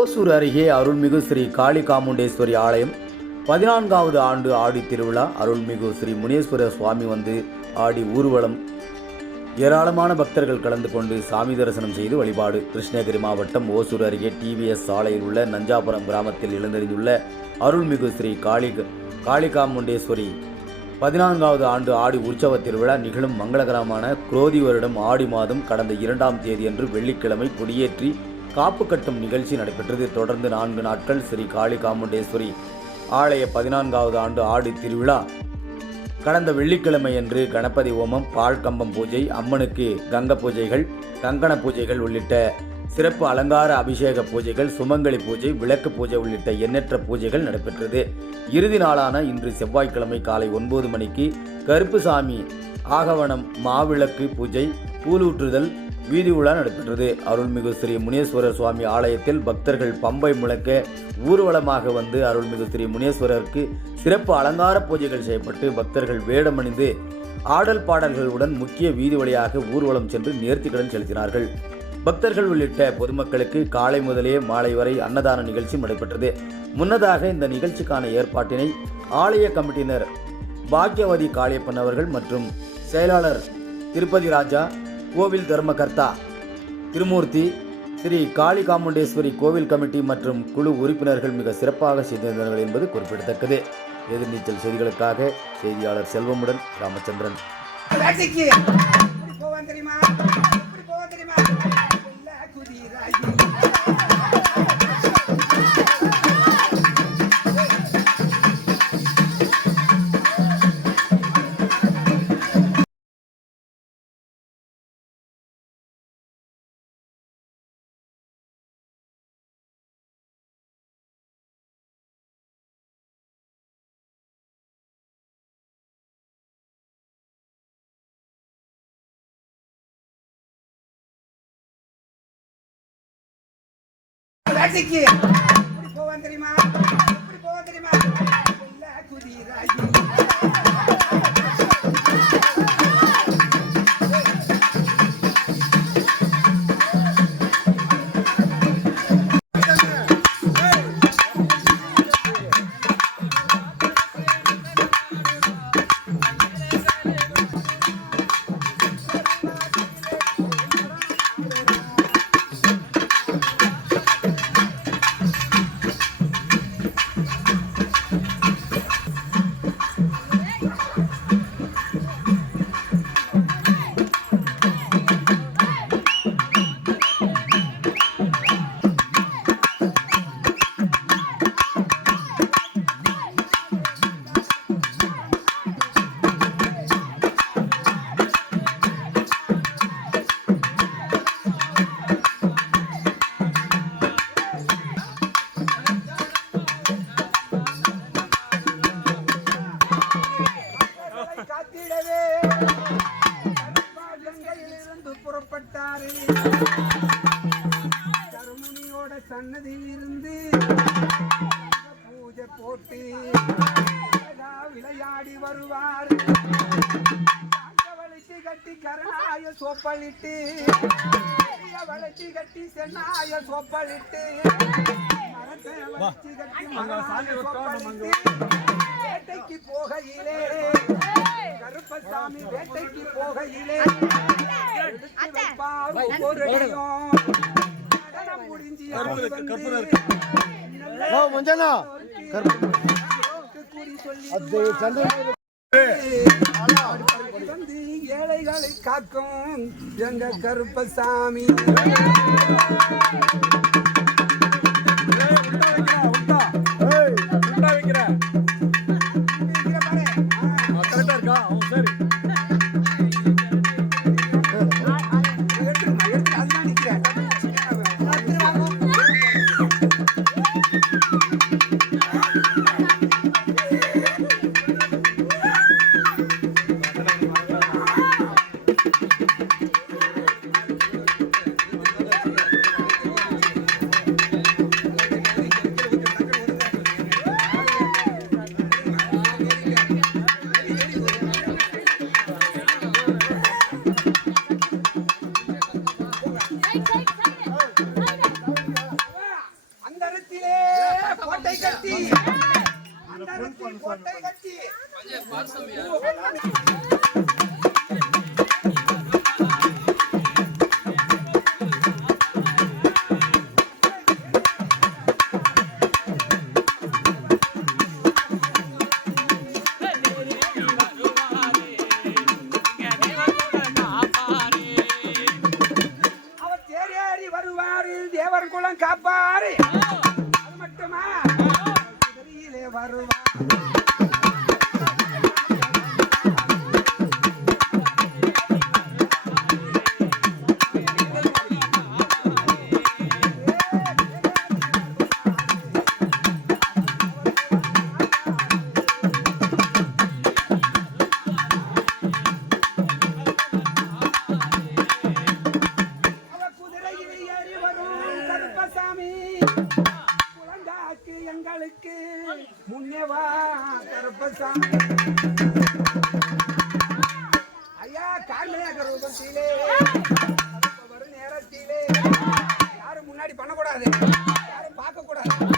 ஓசூர் அருகே அருள்மிகு ஸ்ரீ காளி காமுண்டேஸ்வரி ஆலயம். பதினான்காவது ஆண்டு ஆடி திருவிழா. அருள்மிகு ஸ்ரீ முனீஸ்வரர் சுவாமி வந்து ஆடி ஊர்வலம். ஏராளமான பக்தர்கள் கலந்து கொண்டு சாமி தரிசனம் செய்து வழிபாடு. கிருஷ்ணகிரி மாவட்டம் ஓசூர் அருகே டிவிஎஸ் சாலையில் உள்ள நஞ்சாபுரம் கிராமத்தில் எழுந்தறிந்துள்ள அருள்மிகு ஸ்ரீ காளி காளிகாமுண்டேஸ்வரி பதினான்காவது ஆண்டு ஆடி உற்சவ திருவிழா நிகழும் மங்களகரமான குரோதி வருடம் ஆடி மாதம் கடந்த இரண்டாம் தேதியன்று வெள்ளிக்கிழமை கொடியேற்றி காப்பு கட்டும் நிகழ்ச்சி நடைபெற்றது. தொடர்ந்து நான்கு நாட்கள் ஸ்ரீ காளி காமுண்டேஸ்வரி ஆலய பதினான்காவது ஆண்டு ஆடி திருவிழா. கடந்த வெள்ளிக்கிழமையன்று கணபதி ஹோமம் பால் கம்பம் பூஜை அம்மனுக்கு கங்க பூஜைகள் கங்கண பூஜைகள் உள்ளிட்ட சிறப்பு அலங்கார அபிஷேக பூஜைகள் சுமங்கலி பூஜை விளக்கு பூஜை உள்ளிட்ட எண்ணற்ற பூஜைகள் நடைபெற்றது. இறுதி நாளான இன்று செவ்வாய்க்கிழமை காலை ஒன்பது மணிக்கு கருப்புசாமி ஆகவனம் மாவிளக்கு பூஜை பூலூற்றுதல் வீதி உலா நடைபெற்றது. அருள்மிகு ஸ்ரீ முனேஸ்வரர் சுவாமி ஆலயத்தில் பக்தர்கள் பம்பை முழக்க ஊர்வலமாக வந்து அருள்மிகு ஸ்ரீ முனேஸ்வரருக்கு சிறப்பு அலங்கார பூஜைகள் செய்யப்பட்டு பக்தர்கள் வேடமணிந்து ஆடல் பாடல்களுடன் முக்கிய வீதி வழியாக ஊர்வலம் சென்று நேர்த்திக்கடன் செலுத்தினார்கள். பக்தர்கள் உள்ளிட்ட பொதுமக்களுக்கு காலை முதலே மாலை வரை அன்னதான நிகழ்ச்சி நடைபெற்றது. முன்னதாக இந்த நிகழ்ச்சிக்கான ஏற்பாட்டினை ஆலய கமிட்டியினர் பாக்யவதி காளியப்பன் அவர்கள் மற்றும் செயலாளர் திருப்பதி ராஜா கோவில் தர்மகர்த்தா திருமூர்த்தி ஸ்ரீ காளி காமுண்டேஸ்வரி கோவில் கமிட்டி மற்றும் குழு உறுப்பினர்கள் மிக சிறப்பாக செய்திருந்தார்கள் என்பது குறிப்பிடத்தக்கது. எதிர்நீச்சல் செய்திகளுக்காக செய்தியாளர் செல்வமுடன் ராமச்சந்திரன். தெரியுமா? எப்படி குதிராயி வேட்டைக்கு எப்படி போவான் தெரியுமா? எப்படி போவான் தெரியுமா? வெள்ளை குதிராகி. சன்னதியில் இருந்து பூஜை போட்டு விளையாடி வருவார். வளைச்சி கட்டி கரணாய சோப்பளிட்டு வளைச்சி கட்டி சென்னாய சோப்பளிட்டு மரத்தை வளைச்சி கட்டி மரநாய சோப்பளிட்டு வேட்டைக்கு போகையிலே கருப்பசாமி வேட்டைக்கு போகையிலே எடுத்து வைப்பார் ஓ மஞ்சனா? அது வந்து ஏழைகளை காக்கும் எங்க கருப்பசாமி. கட்டி. ஐயா கார்மலையா கருவத்திலே வரும் நேரத்திலே யாரும் முன்னாடி பண்ணக்கூடாது யாரும் பார்க்கக்கூடாது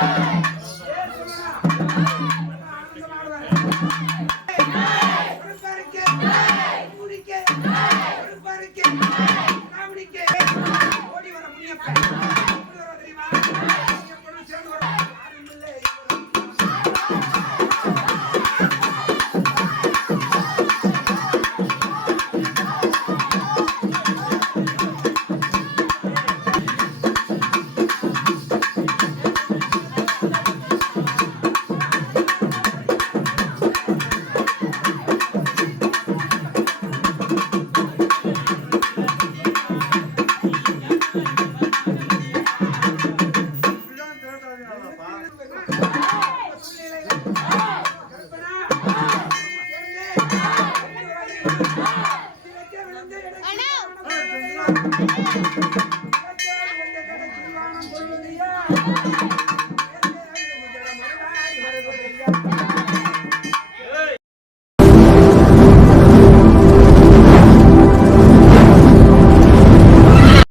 Thank you.